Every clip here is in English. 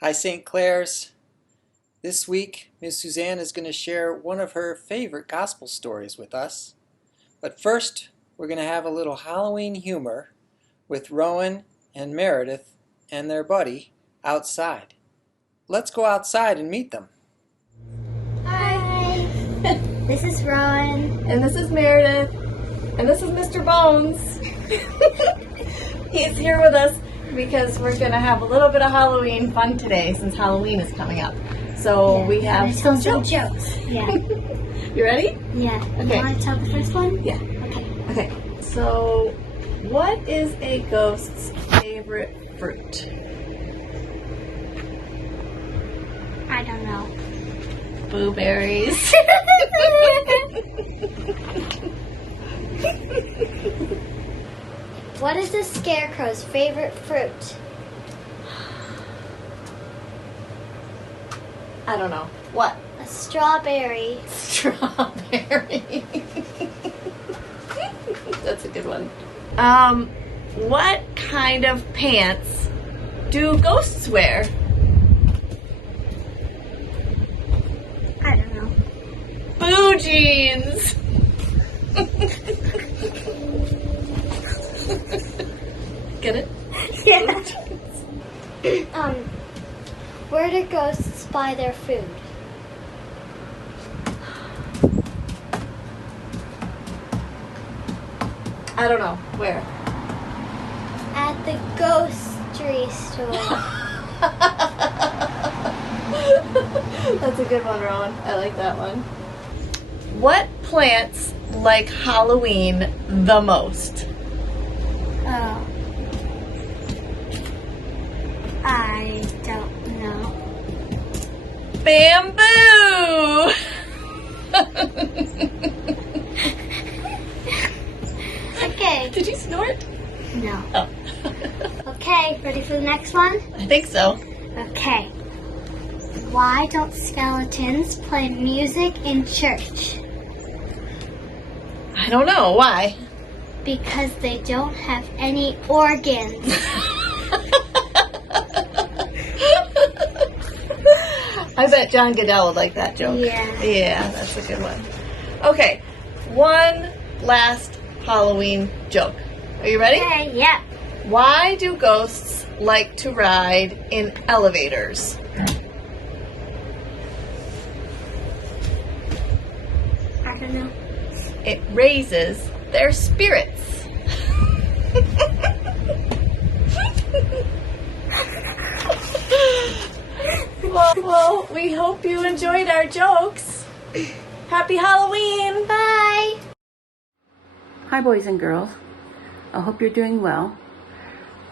Hi, St. Clair's. This week, Ms. Suzanne is going to share one of her favorite gospel stories with us. But first, we're going to have a little Halloween humor with Rowan and Meredith and their buddy outside. Let's go outside and meet them. Hi! This is Rowan. And this is Meredith. And this is Mr. Bones. He's here with us because we're going to have a little bit of Halloween fun today since Halloween is coming up. So we have some jokes. Yeah. You ready? Yeah. Okay. You want to tell the first one? Yeah. Okay. So, what is a ghost's favorite fruit? I don't know. Blueberries. What is a scarecrow's favorite fruit? I don't know. What? A strawberry. Strawberry. That's a good one. What kind of pants do ghosts wear? I don't know. Blue jeans. Get it? Yeah. Where do ghosts buy their food? I don't know. Where? At the grocery store. That's a good one, Rowan. I like that one. What plants like Halloween the most? Oh. I don't know. Bamboo! Okay. Did you snort? No. Oh. Okay, ready for the next one? I think so. Okay. Why don't skeletons play music in church? I don't know. Why? Because they don't have any organs. I bet John Goodell would like that joke. Yeah. Yeah, that's a good one. Okay, one last Halloween joke. Are you ready? Okay, yeah. Why do ghosts like to ride in elevators? I don't know. It raises their spirits. Well, we hope you enjoyed our jokes. Happy Halloween! Bye. Hi, boys and girls. I hope you're doing well.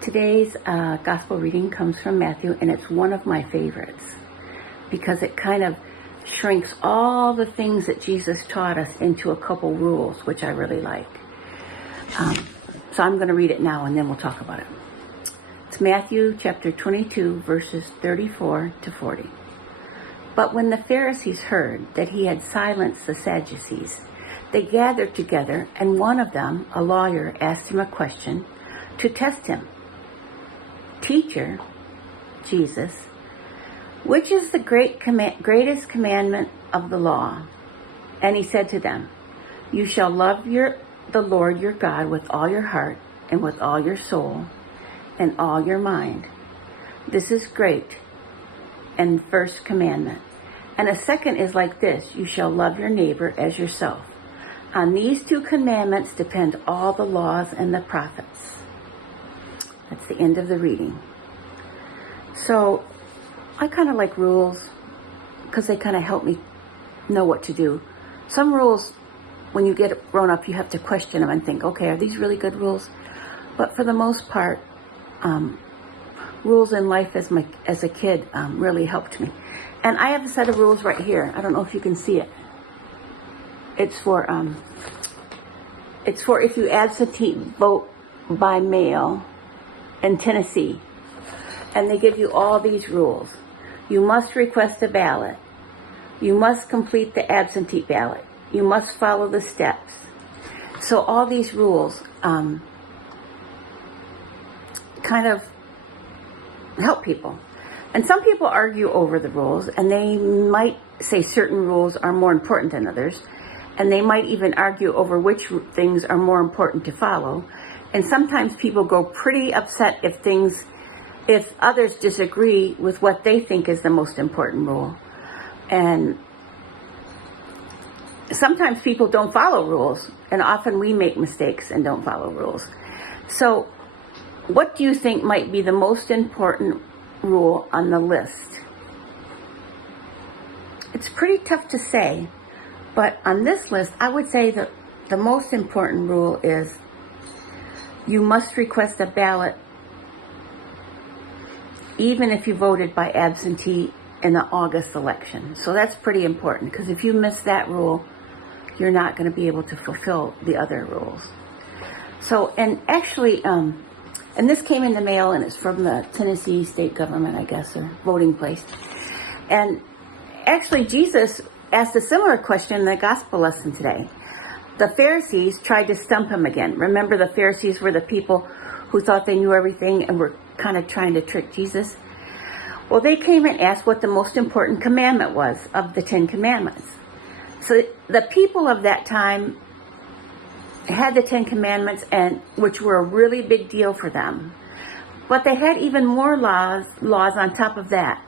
Today's gospel reading comes from Matthew, and it's one of my favorites because it kind of shrinks all the things that Jesus taught us into a couple rules, which I really like. So I'm going to read it now, and then we'll talk about it. It's Matthew chapter 22, verses 34 to 40. But when the Pharisees heard that he had silenced the Sadducees, they gathered together, and one of them, a lawyer, asked him a question to test him. Teacher, Jesus, which is the greatest commandment of the law? And he said to them, you shall love the Lord your God with all your heart and with all your soul and all your mind. This is great and first commandment. And a second is like this, you shall love your neighbor as yourself. On these two commandments depend all the laws and the prophets. That's the end of the reading. So I kind of like rules because they kind of help me know what to do. Some rules, when you get grown up, you have to question them and think, okay, are these really good rules? But for the most part, rules in life as a kid really helped me. And I have a set of rules right here. I don't know if you can see it. It's for if you absentee vote by mail in Tennessee. And they give you all these rules. You must request a ballot. You must complete the absentee ballot. You must follow the steps. So all these rules kind of help people. And some people argue over the rules, and they might say certain rules are more important than others, and they might even argue over which things are more important to follow. And sometimes people go pretty upset if others disagree with what they think is the most important rule. And sometimes people don't follow rules, and often we make mistakes and don't follow rules. So what do you think might be the most important rule on the list? It's pretty tough to say, but on this list, I would say that the most important rule is you must request a ballot even if you voted by absentee in the August election. So that's pretty important, because if you miss that rule, you're not going to be able to fulfill the other rules. So, and actually, and this came in the mail, and it's from the Tennessee state government, I guess, or voting place. And actually, Jesus asked a similar question in the gospel lesson today. The Pharisees tried to stump him again. Remember, the Pharisees were the people who thought they knew everything and were kind of trying to trick Jesus. Well, they came and asked what the most important commandment was of the 10 Commandments. So the people of that time had the 10 Commandments, and which were a really big deal for them. But they had even more laws on top of that.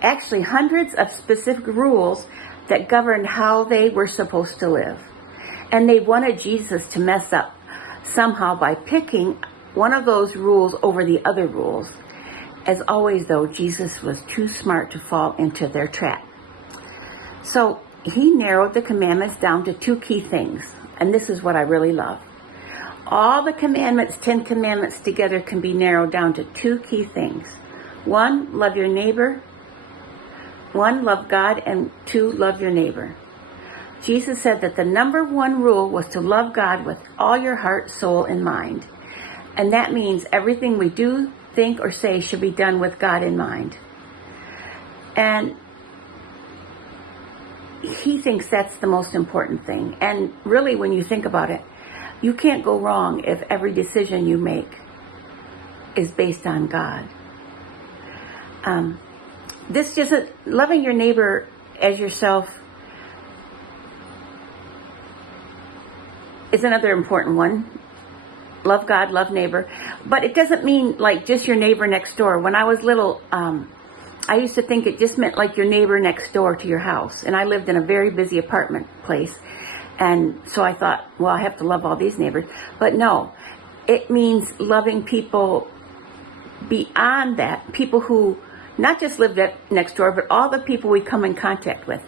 Actually, hundreds of specific rules that governed how they were supposed to live. And they wanted Jesus to mess up somehow by picking one of those rules over the other rules. As always, though, Jesus was too smart to fall into their trap. So he narrowed the commandments down to 2 key things. And this is what I really love. All the commandments, 10 commandments together, can be narrowed down to 2 key things. 1, love your neighbor. 1, love God. And 2, love your neighbor. Jesus said that the number 1 rule was to love God with all your heart, soul, and mind. And that means everything we do, think, or say should be done with God in mind. And he thinks that's the most important thing. And really, when you think about it, you can't go wrong if every decision you make is based on God. This isn't loving your neighbor as yourself is another important one. Love God, love neighbor. But it doesn't mean like just your neighbor next door. When I was little, I used to think it just meant like your neighbor next door to your house. And I lived in a very busy apartment place. And so I thought, well, I have to love all these neighbors. But no, it means loving people beyond that. People who not just live next door, but all the people we come in contact with.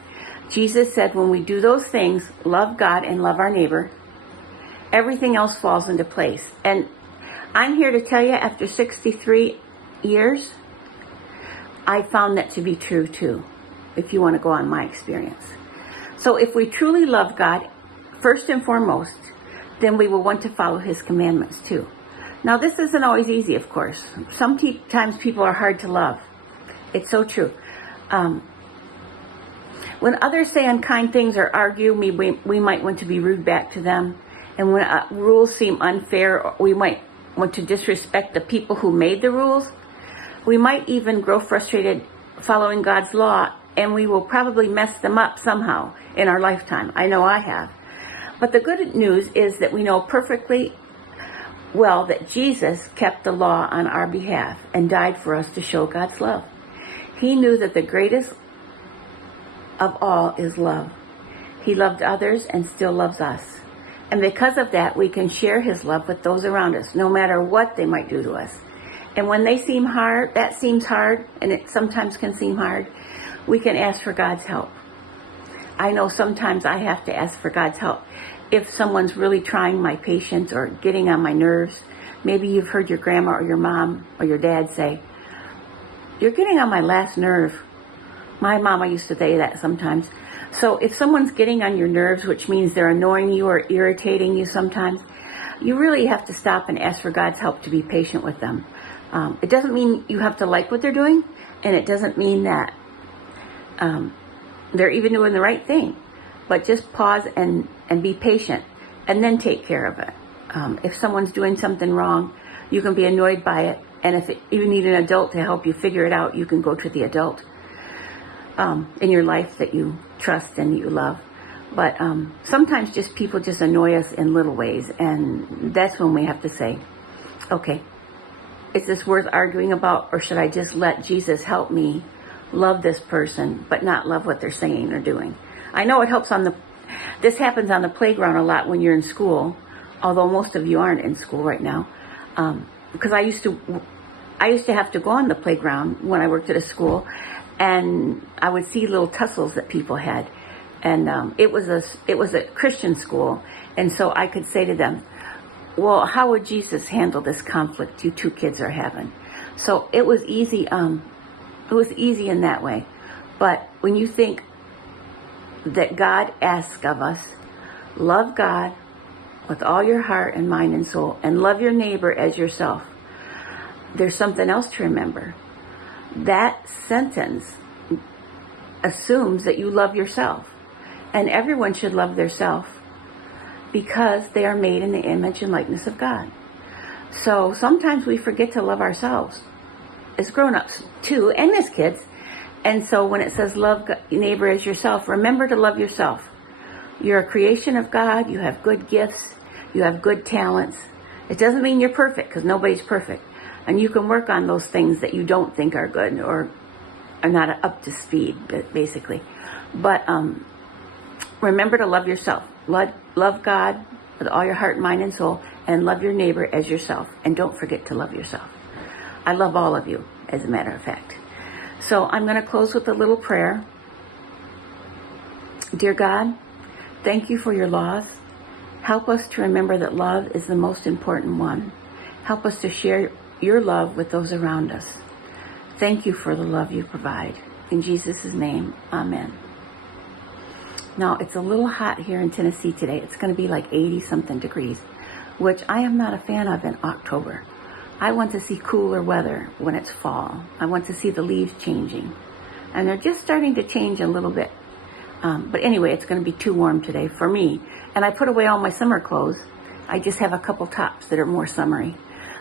Jesus said when we do those things, love God and love our neighbor, everything else falls into place. And I'm here to tell you, after 63 years, I found that to be true too, if you want to go on my experience. So if we truly love God, first and foremost, then we will want to follow his commandments too. Now, this isn't always easy, of course. Sometimes people are hard to love. It's so true. When others say unkind things or argue, we might want to be rude back to them. And when rules seem unfair, we might want to disrespect the people who made the rules. We might even grow frustrated following God's law, and we will probably mess them up somehow in our lifetime. I know I have. But the good news is that we know perfectly well that Jesus kept the law on our behalf and died for us to show God's love. He knew that the greatest of all is love. He loved others and still loves us. And because of that, we can share his love with those around us, no matter what they might do to us. And when they seem hard, that seems hard, and it sometimes can seem hard, we can ask for God's help. I know sometimes I have to ask for God's help. If someone's really trying my patience or getting on my nerves, maybe you've heard your grandma or your mom or your dad say, "You're getting on my last nerve." My mama used to say that sometimes. So if someone's getting on your nerves, which means they're annoying you or irritating you sometimes, you really have to stop and ask for God's help to be patient with them. It doesn't mean you have to like what they're doing, and it doesn't mean that they're even doing the right thing. But just pause and be patient, and then take care of it. If someone's doing something wrong, you can be annoyed by it And if you need an adult to help you figure it out, you can go to the adult in your life that you trust and you love. But sometimes just people just annoy us in little ways, and that's when we have to say, okay, is this worth arguing about, or should I just let Jesus help me love this person but not love what they're saying or doing? I know it helps this happens on the playground a lot when you're in school, although most of you aren't in school right now, because I used to have to go on the playground when I worked at a school, and I would see little tussles that people had, and it was a Christian school, and so I could say to them, well, how would Jesus handle this conflict you two kids are having? So it was easy. It was easy in that way. But when you think that God asks of us, love God with all your heart and mind and soul, and love your neighbor as yourself, there's something else to remember. That sentence assumes that you love yourself. And everyone should love their self because they are made in the image and likeness of God. So sometimes we forget to love ourselves as grown-ups too, and as kids. And so when it says love your neighbor as yourself, remember to love yourself. You're a creation of God. You have good gifts. You have good talents. It doesn't mean you're perfect, because nobody's perfect. And you can work on those things that you don't think are good or are not up to speed, basically. But remember to love yourself. Love God with all your heart, mind, and soul, and love your neighbor as yourself. And don't forget to love yourself. I love all of you, as a matter of fact. So I'm going to close with a little prayer. Dear God, thank you for your laws. Help us to remember that love is the most important one. Help us to share your love with those around us. Thank you for the love you provide. In Jesus' name, amen. Now, it's a little hot here in Tennessee today. It's going to be like 80-something degrees, which I am not a fan of in October. I want to see cooler weather when it's fall. I want to see the leaves changing. And they're just starting to change a little bit. But anyway, it's going to be too warm today for me. And I put away all my summer clothes. I just have a couple tops that are more summery.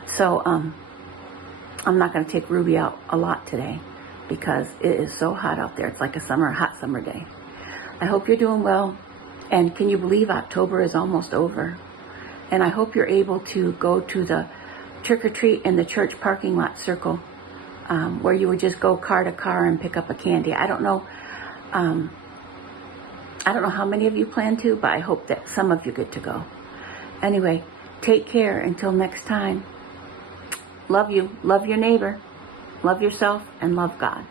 So I'm not going to take Ruby out a lot today because it is so hot out there. It's like a hot summer day. I hope you're doing well. And can you believe October is almost over? And I hope you're able to go to the trick-or-treat in the church parking lot circle, where you would just go car to car and pick up a candy. I don't know how many of you plan to, but I hope that some of you get to go. Anyway, take care until next time. Love you, love your neighbor, love yourself, and love God.